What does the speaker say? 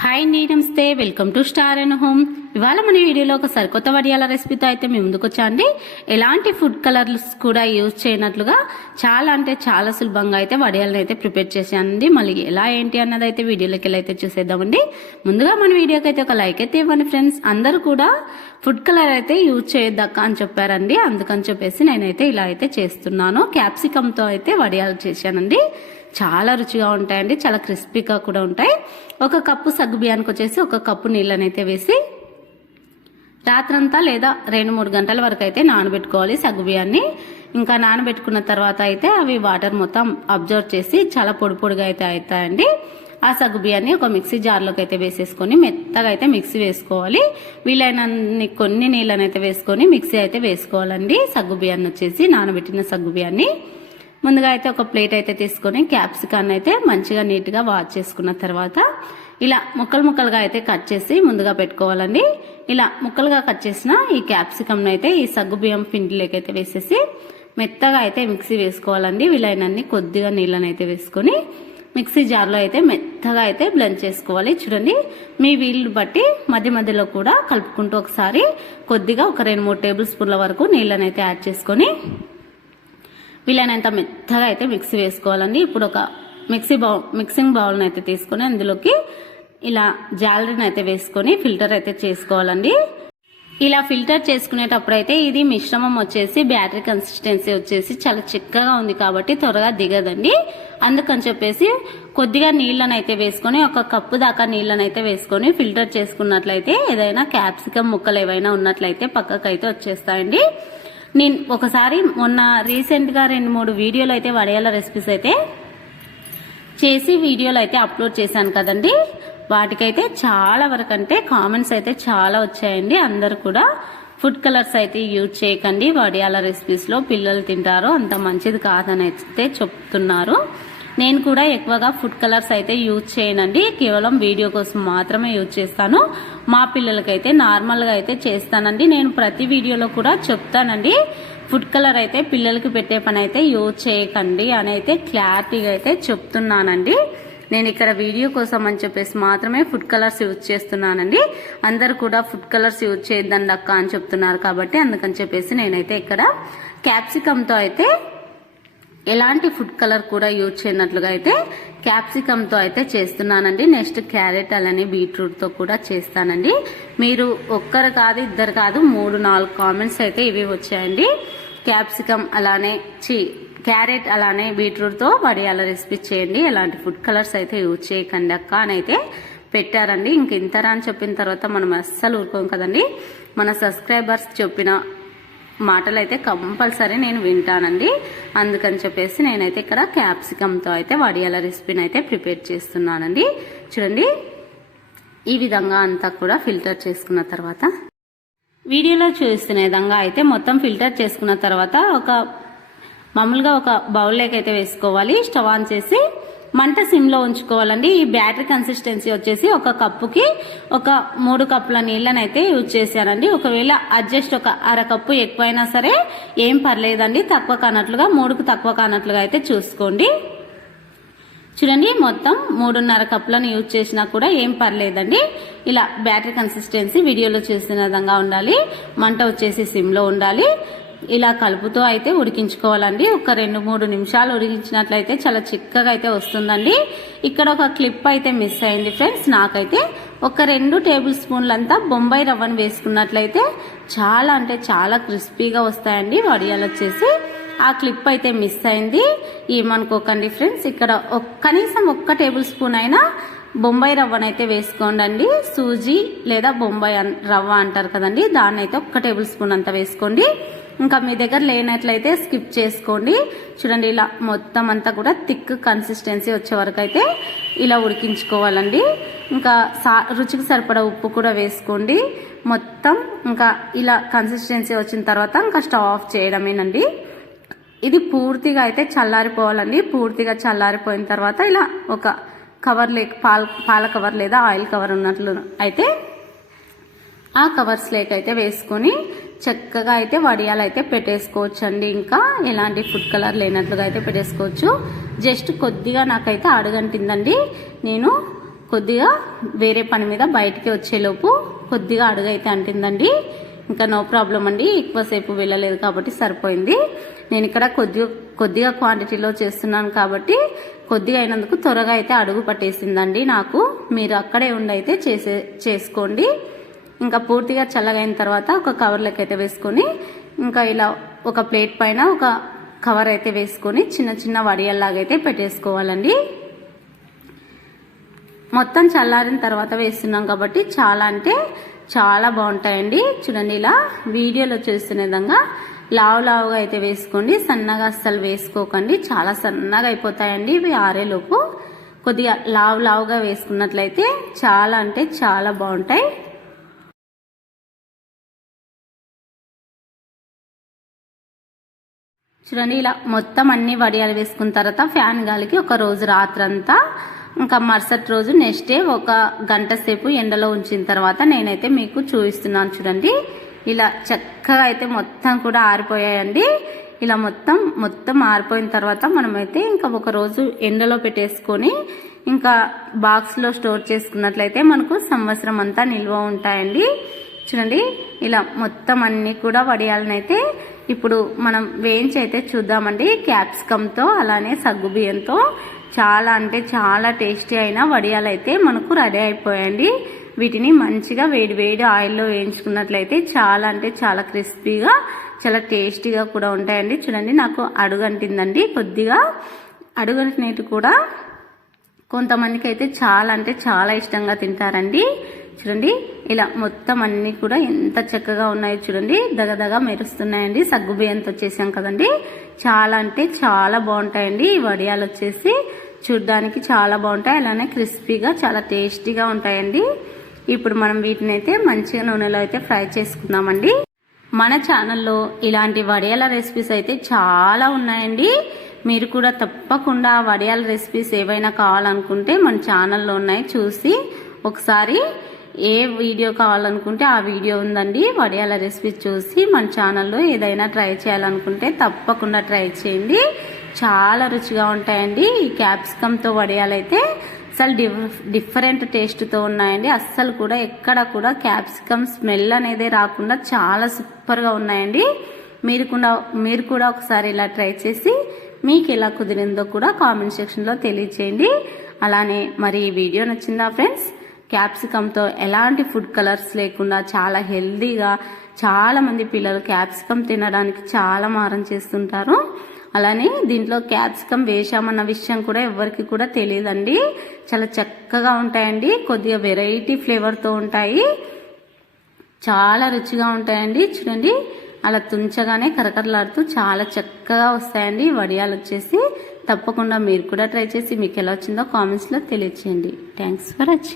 Hi అండి నమస్తే welcome to star and home ఇవాళ మన వీడియోలో ఒక సరికొత్త వడియాల రెసిపీతో అయితే మేము ముందుకు వచ్చాండి ఎలాంటి ఫుడ్ కలర్స్ కూడా యూజ్ చేయనట్లుగా చాలా అంటే చాలా సులభంగా అయితే వడియాలను అయితే ప్రిపేర్ చేశానండి. మళ్ళీ ఎలా ఏంటి అన్నది అయితే వీడియోలోకి వెళ్ళి అయితే చూసేద్దామండి. ముందుగా మన వీడియోకి అయితే ఒక లైక్ అయితే ఇవ్వండి ఫ్రెండ్స్ అందరూ కూడా ఫుడ్ కలర్ అయితే యూజ్ చేయొద్దక్క అని చెప్పారండి. అందుకని చెప్పేసి నేనైతే ఇలా అయితే చేస్తున్నాను. క్యాప్సికమ్తో అయితే వడియాలు చేశానండి. చాలా రుచిగా ఉంటాయండి చాలా క్రిస్పీగా కూడా ఉంటాయి. ఒక కప్పు సగ్గు బియ్యానికి వచ్చేసి ఒక కప్పు నీళ్ళనైతే వేసి రాత్రంతా లేదా రెండు మూడు గంటల వరకు అయితే నానబెట్టుకోవాలి సగ్గు బియ్యాన్ని ఇంకా నానబెట్టుకున్న తర్వాత అయితే అవి వాటర్ మొత్తం అబ్జర్వ్ చేసి చాలా పొడి పొడిగా అయితే అవుతాయండి. ఆ సగ్గు బియ్యాన్ని ఒక మిక్సీ జార్లోకి అయితే వేసేసుకొని మెత్తగా అయితే మిక్సీ వేసుకోవాలి. వీలైనన్ని కొన్ని నీళ్ళనైతే వేసుకొని మిక్సీ అయితే వేసుకోవాలండి సగ్గు బియ్యాన్ని వచ్చేసి నానబెట్టిన సగ్గు బియ్యాన్ని ముందుగా అయితే ఒక ప్లేట్ అయితే తీసుకొని క్యాప్సికాన్ అయితే మంచిగా నీట్గా వాష్ చేసుకున్న తర్వాత ఇలా ముక్కలు ముక్కలుగా అయితే కట్ చేసి ముందుగా పెట్టుకోవాలండి. ఇలా ముక్కలుగా కట్ చేసిన ఈ క్యాప్సికమ్ని అయితే ఈ సగ్గు బియ్యం పిండిలోకి అయితే వేసేసి మెత్తగా అయితే మిక్సీ వేసుకోవాలండి. వీలైనన్ని కొద్దిగా నీళ్ళని అయితే వేసుకొని మిక్సీ జార్లో అయితే మెత్తగా అయితే బ్లెండ్ చేసుకోవాలి. చూడండి మీ వీళ్ళు బట్టి మధ్య మధ్యలో కూడా కలుపుకుంటూ ఒకసారి కొద్దిగా ఒక రెండు మూడు టేబుల్ స్పూన్ల వరకు నీళ్ళని అయితే యాడ్ చేసుకొని వీలైనంత మెత్తగా అయితే మిక్సీ వేసుకోవాలండి. ఇప్పుడు ఒక మిక్సీ బౌల్ మిక్సింగ్ బౌల్ని అయితే తీసుకొని అందులోకి ఇలా జాలరీని అయితే వేసుకొని ఫిల్టర్ అయితే చేసుకోవాలండి. ఇలా ఫిల్టర్ చేసుకునేటప్పుడు అయితే ఇది మిశ్రమం వచ్చేసి బ్యాటరీ కన్సిస్టెన్సీ వచ్చేసి చాలా చిక్కగా ఉంది కాబట్టి త్వరగా దిగదండి. అందుకని చెప్పేసి కొద్దిగా నీళ్ళని అయితే వేసుకొని ఒక కప్పు దాకా నీళ్ళని అయితే వేసుకొని ఫిల్టర్ చేసుకున్నట్లయితే ఏదైనా క్యాప్సికమ్ ముక్కలు ఏవైనా ఉన్నట్లయితే పక్కకు అయితే వచ్చేస్తాయండి. నేను ఒకసారి మొన్న రీసెంట్గా రెండు మూడు వీడియోలు అయితే వడియాల రెసిపీస్ అయితే చేసి వీడియోలు అయితే అప్లోడ్ చేశాను కదండి. వాటికైతే చాలా వరకు అంటే కామెంట్స్ అయితే చాలా వచ్చాయండి. అందరు కూడా ఫుడ్ కలర్స్ అయితే యూజ్ చేయకండి. వడియాల రెసిపీస్లో పిల్లలు తింటారు. అంత మంచిది కాదని అయితే చెప్తున్నారు. నేను కూడా ఎక్కువగా ఫుడ్ కలర్స్ అయితే యూజ్ చేయనండి. కేవలం వీడియో కోసం మాత్రమే యూజ్ చేస్తాను. మా పిల్లలకైతే నార్మల్గా అయితే చేస్తానండి. నేను ప్రతి వీడియోలో కూడా చెప్తానండి. ఫుడ్ కలర్ అయితే పిల్లలకి పెట్టే పని అయితే యూజ్ చేయకండి అని అయితే క్లారిటీగా అయితే చెప్తున్నానండి. నేను ఇక్కడ వీడియో కోసం అని చెప్పేసి మాత్రమే ఫుడ్ కలర్స్ యూజ్ చేస్తున్నానండి. అందరు కూడా ఫుడ్ కలర్స్ యూజ్ చేయొద్దండి అక్క అని చెప్తున్నారు కాబట్టి అందుకని చెప్పేసి నేనైతే ఇక్కడ క్యాప్సికమ్తో అయితే ఎలాంటి ఫుడ్ కలర్ కూడా యూజ్ చేయనట్లుగా అయితే క్యాప్సికమ్తో అయితే చేస్తున్నానండి. నెక్స్ట్ క్యారెట్ అలానే బీట్రూట్తో కూడా చేస్తానండి. మీరు ఒక్కరు కాదు ఇద్దరు కాదు మూడు నాలుగు కామెంట్స్ అయితే ఇవి వచ్చాయండి. క్యాప్సికమ్ అలానే చి క్యారెట్ అలానే బీట్రూట్తో వడియాల రెసిపీ చేయండి. ఎలాంటి ఫుడ్ కలర్స్ అయితే యూజ్ చేయకండి అక్క అని అయితే పెట్టారండి. ఇంక ఇంతరా అని చెప్పిన తర్వాత మనం అస్సలు ఊరుకోం కదండి. మన సబ్స్క్రైబర్స్ చెప్పిన మాటలు అయితే కంపల్సరీ నేను వింటానండి. అందుకని చెప్పేసి నేనైతే ఇక్కడ క్యాప్సికమ్తో అయితే వడియాల రెసిపీని అయితే ప్రిపేర్ చేస్తున్నానండి. చూడండి. ఈ విధంగా అంతా కూడా ఫిల్టర్ చేసుకున్న తర్వాత వీడియోలో చూస్తున్న విధంగా అయితే మొత్తం ఫిల్టర్ చేసుకున్న తర్వాత ఒక మామూలుగా ఒక బౌల్లోకి అయితే వేసుకోవాలి. స్టవ్ ఆన్ చేసి మంట సిమ్లో ఉంచుకోవాలండి. ఈ బ్యాటరీ కన్సిస్టెన్సీ వచ్చేసి ఒక కప్పుకి ఒక మూడు కప్పుల నీళ్ళని అయితే యూజ్ చేశానండి ఒకవేళ అడ్జస్ట్ ఒక అర కప్పు ఎక్కువైనా సరే ఏం పర్లేదండి. తక్కువ కానట్లుగా మూడుకు తక్కువ కానట్లుగా అయితే చూసుకోండి. చూడండి మొత్తం మూడున్నర కప్పులను యూజ్ చేసినా కూడా ఏం పర్లేదండి. ఇలా బ్యాటరీ కన్సిస్టెన్సీ వీడియోలో చూసిన విధంగా ఉండాలి. మంట వచ్చేసి సిమ్లో ఉండాలి. ఇలా కలుపుతూ అయితే ఉడికించుకోవాలండి. ఒక రెండు మూడు నిమిషాలు ఉడికించినట్లయితే చాలా చిక్కగా అయితే వస్తుందండి. ఇక్కడ ఒక క్లిప్ అయితే మిస్ అయింది ఫ్రెండ్స్. నాకైతే ఒక రెండు టేబుల్ స్పూన్లంతా బొంబాయి రవ్వను వేసుకున్నట్లయితే చాలా అంటే చాలా క్రిస్పీగా వస్తాయండి వడియాలు వచ్చేసి. ఆ క్లిప్ అయితే మిస్ అయింది. ఏమనుకోకండి ఫ్రెండ్స్. ఇక్కడ కనీసం ఒక్క టేబుల్ స్పూన్ అయినా బొంబాయి రవ్వనైతే వేసుకోండి సూజీ లేదా బొంబాయి రవ్వ అంటారు కదండి. దాన్ని అయితే ఒక్క టేబుల్ స్పూన్ అంతా వేసుకోండి. ఇంకా మీ దగ్గర లేనట్లయితే స్కిప్ చేసుకోండి. చూడండి ఇలా మొత్తం అంతా కూడా థిక్ కన్సిస్టెన్సీ వచ్చే వరకు అయితే ఇలా ఉడికించుకోవాలండి. ఇంకా సా రుచికి సరిపడా ఉప్పు కూడా వేసుకోండి. మొత్తం ఇంకా ఇలా కన్సిస్టెన్సీ వచ్చిన తర్వాత ఇంకా స్టవ్ ఆఫ్ చేయడమేనండి. ఇది పూర్తిగా అయితే చల్లారిపోవాలండి. పూర్తిగా చల్లారిపోయిన తర్వాత ఇలా ఒక కవర్ లేక పాల పాల కవర్ లేదా ఆయిల్ కవర్ ఉన్నట్లు అయితే ఆ కవర్స్ లేకైతే వేసుకొని చక్కగా అయితే వడియాలు అయితే పెట్టేసుకోవచ్చు అండి ఇంకా ఎలాంటి ఫుడ్ కలర్ లేనట్లుగా అయితే పెట్టేసుకోవచ్చు. జస్ట్ కొద్దిగా నాకైతే అడుగంటిందండి. నేను కొద్దిగా వేరే పని మీద బయటికి వచ్చేలోపు కొద్దిగా అడుగు అయితే అంటిందండి. ఇంకా నో ప్రాబ్లం అండి. ఎక్కువసేపు వెళ్ళలేదు కాబట్టి సరిపోయింది. నేను ఇక్కడ కొద్దిగా కొద్దిగా క్వాంటిటీలో చేస్తున్నాను కాబట్టి కొద్దిగా అయినందుకు త్వరగా అయితే అడుగు పట్టేసిందండి నాకు. మీరు అక్కడే ఉండి అయితే చేసే చేసుకోండి. ఇంకా పూర్తిగా చల్లగైన తర్వాత ఒక కవర్లోకి అయితే వేసుకొని ఇంకా ఇలా ఒక ప్లేట్ పైన ఒక కవర్ అయితే వేసుకొని చిన్న చిన్న వడియల్లాగా అయితే పెట్టేసుకోవాలండి. మొత్తం చల్లారిన తర్వాత వేస్తున్నాం కాబట్టి చాలా అంటే చాలా బాగుంటాయండి. చూడండి ఇలా వీడియోలో చూస్తున్న విధంగా లావు లావుగా అయితే వేసుకోండి. సన్నగా అస్సలు వేసుకోకండి. చాలా సన్నగా అయిపోతాయండి ఇవి ఆరేలోపు. కొద్దిగా లావు లావుగా వేసుకున్నట్లయితే చాలా అంటే చాలా బాగుంటాయి. చూడండి ఇలా మొత్తం అన్ని వడియాలు వేసుకున్న తర్వాత ఫ్యాన్ గాలికి ఒక రోజు రాత్రంతా ఇంకా మరుసటి రోజు నెక్స్ట్ డే ఒక గంట సేపు ఎండలో ఉంచిన తర్వాత నేనైతే మీకు చూపిస్తున్నాను చూడండి. ఇలా చక్కగా అయితే మొత్తం కూడా ఆరిపోయాయండి. ఇలా మొత్తం మొత్తం ఆరిపోయిన తర్వాత మనమైతే ఇంకా ఒక రోజు ఎండలో పెట్టేసుకొని ఇంకా బాక్స్లో స్టోర్ చేసుకున్నట్లయితే మనకు సంవత్సరం అంతా నిల్వ ఉంటాయండి. చూడండి ఇలా మొత్తం అన్నీ కూడా వడియాలనైతే ఇప్పుడు మనం వేయించి అయితే చూద్దామండి. క్యాప్సికమ్తో అలానే సగ్గు బియ్యంతో చాలా అంటే చాలా టేస్టీ అయిన వడియాలు అయితే మనకు రెడీ అయిపోయాయండి. వీటిని మంచిగా వేడి వేడి ఆయిల్లో వేయించుకున్నట్లయితే చాలా అంటే చాలా క్రిస్పీగా చాలా టేస్టీగా కూడా ఉంటాయండి. చూడండి నాకు అడుగంటిందండి కొద్దిగా. అడుగంటినట్టు కూడా కొంతమందికి అయితే చాలా అంటే చాలా ఇష్టంగా తింటారండి. చూడండి. ఇలా మొత్తం అన్ని కూడా ఎంత చక్కగా ఉన్నాయో చూడండి. దగదగ మెరుస్తున్నాయండి. సగ్గు బియ్యంతో వచ్చేసాం కదండి. చాలా అంటే చాలా బాగుంటాయండి. ఈ వడియాలు వచ్చేసి చూడ్డానికి చాలా బాగుంటాయి. అలానే క్రిస్పీగా చాలా టేస్టీగా ఉంటాయండి. ఇప్పుడు మనం వీటిని అయితే మంచిగా నూనెలో అయితే ఫ్రై చేసుకుందామండి. మన ఛానల్లో ఇలాంటి వడియాల రెసిపీస్ అయితే చాలా ఉన్నాయండి. మీరు కూడా తప్పకుండా వడియాల రెసిపీస్ ఏవైనా కావాలనుకుంటే మన ఛానల్లో ఉన్నాయి చూసి ఒకసారి ఏ వీడియో కావాలనుకుంటే ఆ వీడియో ఉందండి. వడియాల రెసిపీ చూసి మన ఛానల్లో ఏదైనా ట్రై చేయాలనుకుంటే తప్పకుండా ట్రై చేయండి. చాలా రుచిగా ఉంటాయండి. ఈ క్యాప్సికమ్తో వడియాలైతే అసలు డిఫరెంట్ టేస్ట్తో ఉన్నాయండి. అస్సలు కూడా ఎక్కడ కూడా క్యాప్సికమ్ స్మెల్ అనేది రాకుండా చాలా సూపర్గా ఉన్నాయండి. మీరు కూడా మీరు కూడా ఒకసారి ఇలా ట్రై చేసి మీకు ఎలా కుదిరిందో కూడా కామెంట్ సెక్షన్లో తెలియచేయండి. అలానే మరి ఈ వీడియో నచ్చిందా ఫ్రెండ్స్? క్యాప్సికమ్తో ఎలాంటి ఫుడ్ కలర్స్ లేకుండా చాలా హెల్దీగా చాలా మంది పిల్లలు క్యాప్సికమ్ తినడానికి చాలా మారం చేస్తుంటారు. అలానే దీంట్లో క్యాప్సికమ్ వేశామన్న విషయం కూడా ఎవరికి కూడా తెలియదండి. చాలా చక్కగా ఉంటాయండి. కొద్దిగా వెరైటీ ఫ్లేవర్తో ఉంటాయి. చాలా రుచిగా ఉంటాయండి. చూడండి అలా తుంచగానే కరకరలాడుతూ చాలా చక్కగా వస్తాయండి. వడియాలు వచ్చేసి తప్పకుండా మీరు కూడా ట్రై చేసి మీకు ఎలా వచ్చిందో కామెంట్స్లో తెలియచేయండి. Thanks for watching.